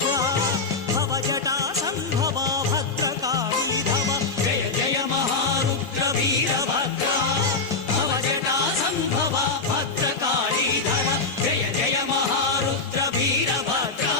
भद्रा भवजटा सम्भवा भद्रकाली धव जय जय महारुद्र वीरभद्रा भवजटा सम्भवा भद्रकाली धव जय जय महारुद्र वीरभद्रा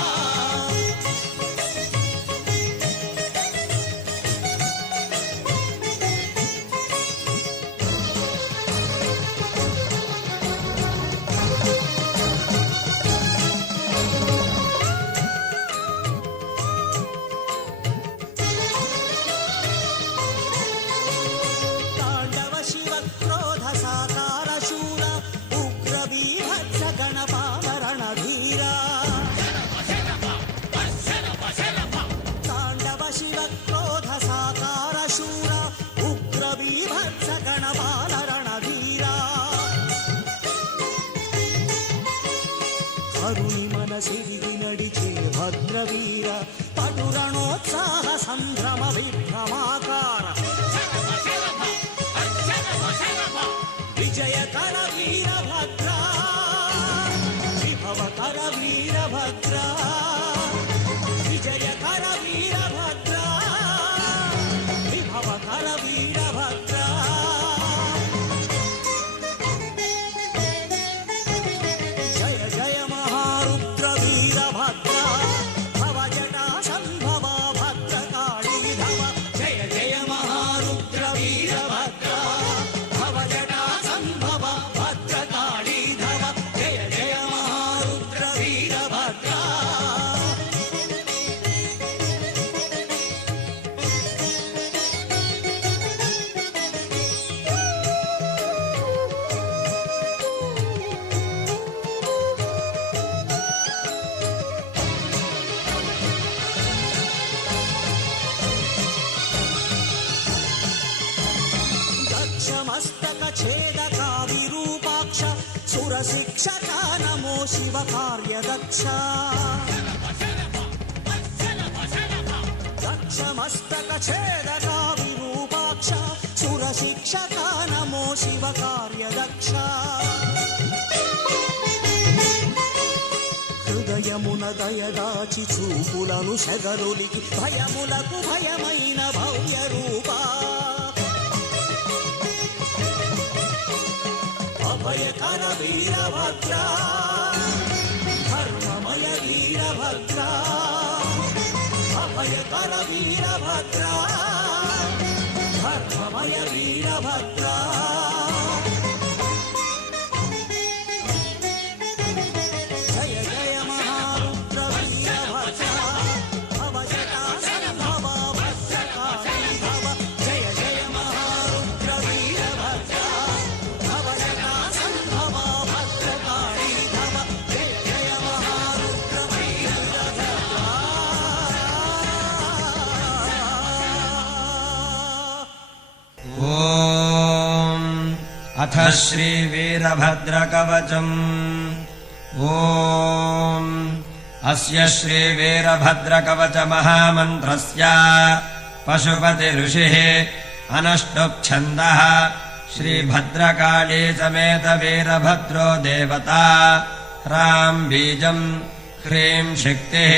కరుణి మనసిరిగి నడిచే భద్రవీర పటురణోత్సాహ సంభ్రమ విభ్రమాకార విజయకర వీరభద్ర విభవకర వీరభద్ర విజయకర వీరభద్ర విభవకర వీరభద్ర छेदका विरूपाक्ष सुरशिक्षका नमो शिव कार्यदक्ष दक्षमस्तक छेदका विरूपाक्ष सुरशिक्षका नमो शिव कार्यदक्ष హృదయమున దయదాచి చూపులను శగరునికి భయములకు భయమైన భవ్య రూపా అభయకర వీరభద్ర ధర్మమయ వీరభద్ర అభయకర వీరభద్ర ధర్మమయ వీరభద్ర జయ జయ మహారుద్ర వీరభద్ర భవజటా సంభవ భద్రకాళీ భవ జయ జయ మహారుద్ర వీరభద్ర अथ श्रीवीरभद्रकवचम् ॐ अस्य श्रीवीरभद्रकवचमहामन्त्रस्य पशुपति ऋषिः अनष्टुप्छन्दः श्रीभद्रकाली समेत वीरभद्रो देवता ह्रां बीजम् ह्रीं शक्तिः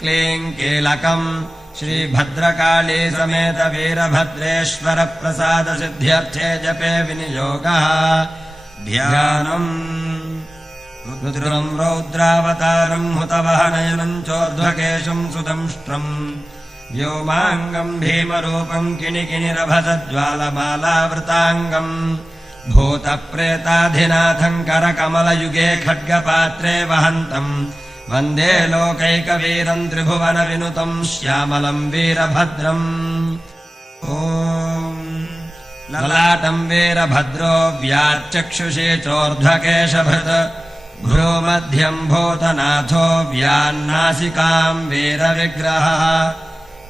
क्लीं कीलकम् श्रीभद्रकाली समेत वीरभद्रेश्वर प्रसाद सिद्ध्यर्थे जपे विनियोगः ध्यानम् रुद्रम् रौद्रावतारम् हुतवहनयनम् चोर्ध्वकेशम् सुदंष्ट्रम् व्योमाङ्गम् भीमरूपम् किणिकिणिरभसज्ज्वालमालावृताङ्गम् भूतप्रेताधिनाथम् करकमलयुगे खड्गपात्रे वहन्तम् वन्दे लोकैकवीरम् त्रिभुवन विनुतम् श्यामलम् वीरभद्रम् ॐ ललाटम् वीरभद्रो व्याच्चक्षुषे चोर्ध्वकेशभृत् भ्रूमध्यम् भूतनाथो व्यान्नासिकाम् वीरविग्रहः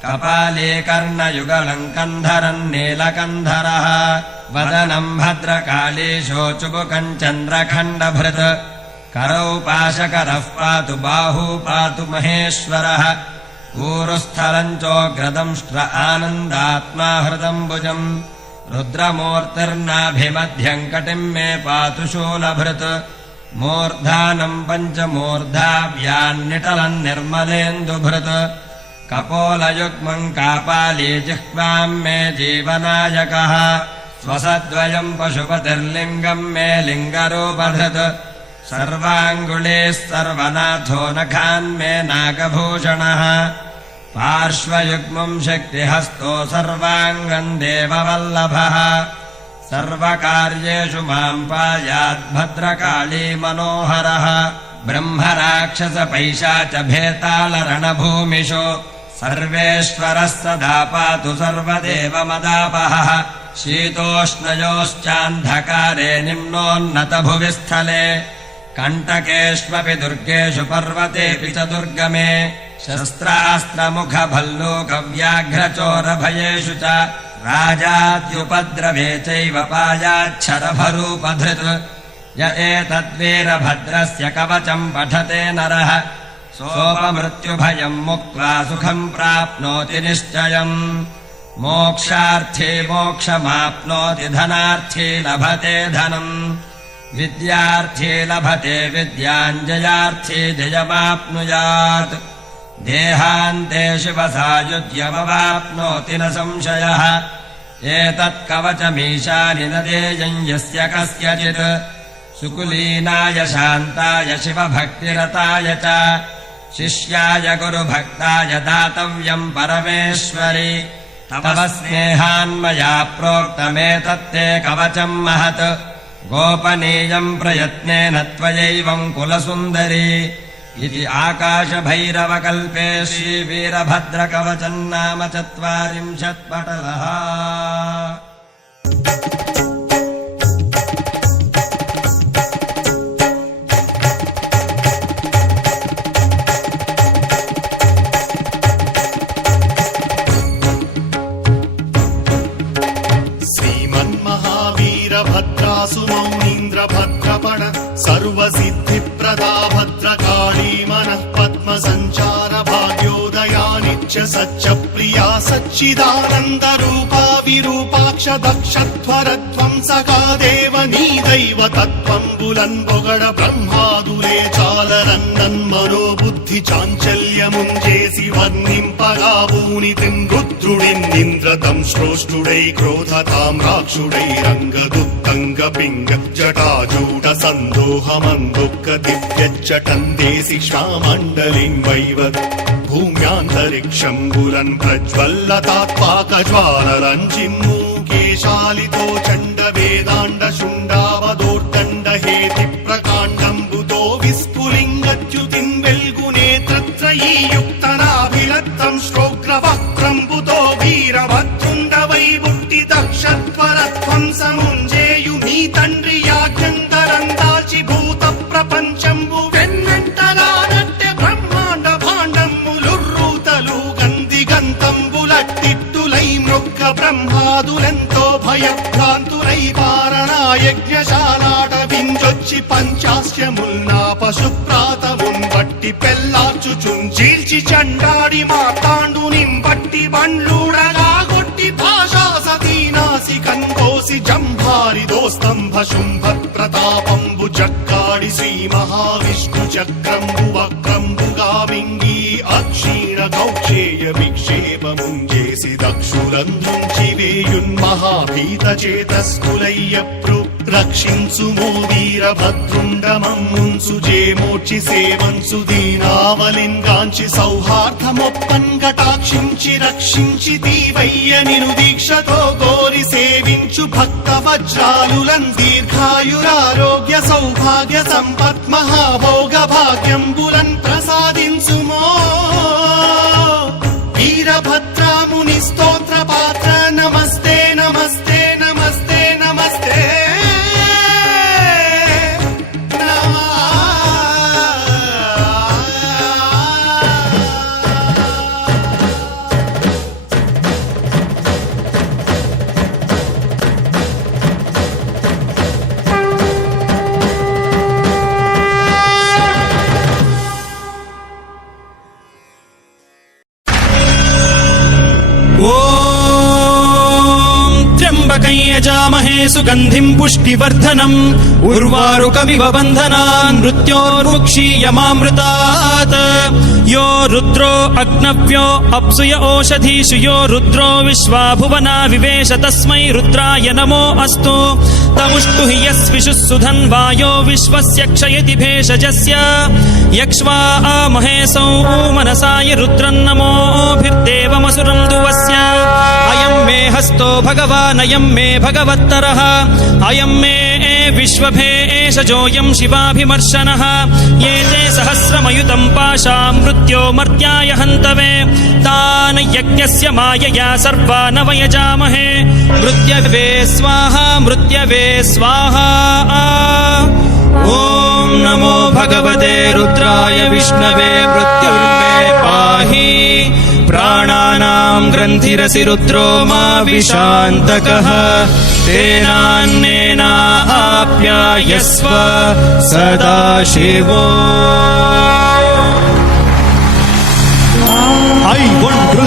कपाले कर्णयुगलम् कन्धरम् नीलकन्धरः वदनम् भद्रकाली शोचुबुकम् चन्द्रखण्डभृत् करौ पाशकरः पातु बाहू पातु महेश्वरः ऊरुस्थलम् चोग्रदंष्ट्र आनन्दात्मा हृदम्बुजम् रुद्रमूर्तिर्नाभिमध्यम् कटिम् मे पातु शूलभृत् मूर्धानम् पञ्चमूर्धाव्यान्निटलम् निर्मलेन्दुभृत् कपोलयुग्मम् कापाली जिह्वाम् मे जीवनायकः स्वसद्वयम् पशुपतिर्लिङ्गम् मे लिङ्गरूपधृत् सर्वाङ्गुलीः सर्वनाथो नखान्मे नागभूषणः पार्श्वयुग्मम् शक्तिहस्तो सर्वाङ्गम् देववल्लभः सर्वकार्येषु माम् पायाद्भद्रकाली मनोहरः ब्रह्मराक्षसपैशाचभेतालरणभूमिषु सर्वेश्वरः सदा पातु सर्वदेवमदापहः शीतोष्णयोश्चान्धकारे निम्नोन्नतभुवि स्थले कण्टकेष्वपि दुर्गेषु पर्वतेऽपि च दुर्गमे शस्त्रास्त्रमुखभल्लूकव्याघ्रचोरभयेषु च राजाद्युपद्रवे चैव पायाच्छरभरूपधृत् य एतद्वीरभद्रस्य कवचम् पठते नरः सोपमृत्युभयम् मुक्त्वा सुखम् प्राप्नोति निश्चयम् मोक्षार्थी मोक्षमाप्नोति धनार्थी लभते धनम् विद्यार्थी लभते विद्याम् जयार्थी जयमाप्नुयात् देहान्ते शिवसायुज्यमवाप्नोति न संशयः एतत्कवचमीशानि न देयम् यस्य कस्यचित् सुकुलीनाय शान्ताय शिवभक्तिरताय च शिष्याय गुरुभक्ताय दातव्यम् परमेश्वरि तव स्नेहान्मया प्रोक्तमेतत्ते कवचम् महत् गोपनीयम् प्रयत्नेन त्वयैवम् कुलसुन्दरी इति आकाशभैरवकल्पे श्रीवीरभद्रकवचम् नाम 40 पटलः। भद्रासुमौनीन्द्रभद्रपण सर्वसिद्धिप्रदा भद्रकाली मनः पद्मसञ्चार भाग्योदयानिच्च सच्च प्रिया सच्चिदानन्दरूपा विरूपाक्ष दक्षध्वरध्वंसका देव नीदैव तत्त्वम् बुलन्बुगड ब्रह्मादुरे चालरन्नन्मनो बुद्धि चाञ्चल्यमुञ्जेसि वर्णिम्पगावूनितिम् रुद्रुडिन्निन्द्रतम् श्रोष्ठुडै क्रोधताम् राक्षुडैरङ्गदुत्तङ्गपिङ्ग जटाजूट सन्दोहमन्दुक्क दिव्यच्चटन्देसि श्यामण्डलिम् वैवत् भूम्यान्तरिक्षम् बुलन् प्रज्वल्लतात्पाकज्वालरञ्जिन्मूकेशालितो चण्ड वेदाण्ड शुण्डावदोर्दण्ड हेति प्रकाण्डम्बुतो विस्फुलिङ्गच्युतिम् वेल्गुनेत्रत्रयीयुक्तनाभिरक्तम् श्रोग्रवक्त्रम्बुतो वीरभद्रुण्ड वैबुट्टि दक्षध्वरध्वम् समुञ्जेयुमी तण्ड्रि याज्ञन्तरम् दाल्चि भूत प्रपञ्चम्बु वेन्नट्टरानट्टे ब्रह्माण्ड भाण्डम्बुलुर्रूतलु गन्दिगन्तम्बुलट्टिट्टुलै मृक्क ब्रह्मादुलెంతో భయభ్రాంతులై పారణాయజ్ఞశాలాట వింజొచ్చి పంచాస్యముల్నా పశుప్రాతమున్ బట్టి పెల్లార్చుచున్ చీల్చి చండాడి మార్తాండునిం బట్టి బండ్లూడగా గొట్టి భాషా సతీనాసి కంకోసి జంభారి దోస్తంభ శుంభ ప్రతాపంబు జక్కాడి శ్రీ మహావిష్ణు చక్రంబు వక్రంబుగా మింగి అక్షీణ కౌక్షేయ విక్షేపముంజేసి దక్షులందుంచి వేయున్మహాభీత చేతస్కులయ్య రక్షించుమో వీరభద్రుండమమ్ముంసు జేమోర్చి సేవంసు దీనావలింగాంచి సౌహార్దమొప్పన్ కటాక్షించి రక్షించి దీవయ్య నిను దీక్షతో కోరి సేవించు భక్త వజ్రాలులన్ దీర్ఘాయురారోగ్య సౌభాగ్య సంపత్ మహాభోగ భాగ్యంబులన్ ప్రసాదించుమో వీరభద్రాముని స్తోత్ర పాత్ర నమస్తే నమస్తే నమస్తే నమస్తే सुगन्धिम् पुष्टिवर्धनम् उर्वारुकमिव बन्धनान् मृत्योर्मुक्षीयमामृतात् यो रुद्रो अग्नव्यो अप्सुय ओषधीषु यो रुद्रो विश्वा भुवना विवेश तस्मै रुद्राय नमो अस्तु तमुष्टु हि यस्विषुः सुधन्वायो विश्वस्य क्षयति भेषजस्य यक्ष्वा महेशौ मनसाय रुद्रन्नमोभिर्देवमसुरम् दुवस्य अयम् मे हस्तो भगवानयम् मे भगवत्तरः अयम् मे विश्वभेषजोऽयम् शिवाभिमर्शनः ये ते सहस्रमयुतम् पाशा मृत्यो मर्त्याय हन्तवे तान् यज्ञस्य मायया सर्वान् वयजामहे मृत्यवे स्वाहा मृत्यवे स्वाहा ॐ नमो भगवते रुद्राय विष्णवे मृत्युर्मे पाहि प्राणानाम् ग्रन्थिरसि रुद्रो मा विशान्तकः तेनान्नेनाप्यायस्व सदा शिवो I want to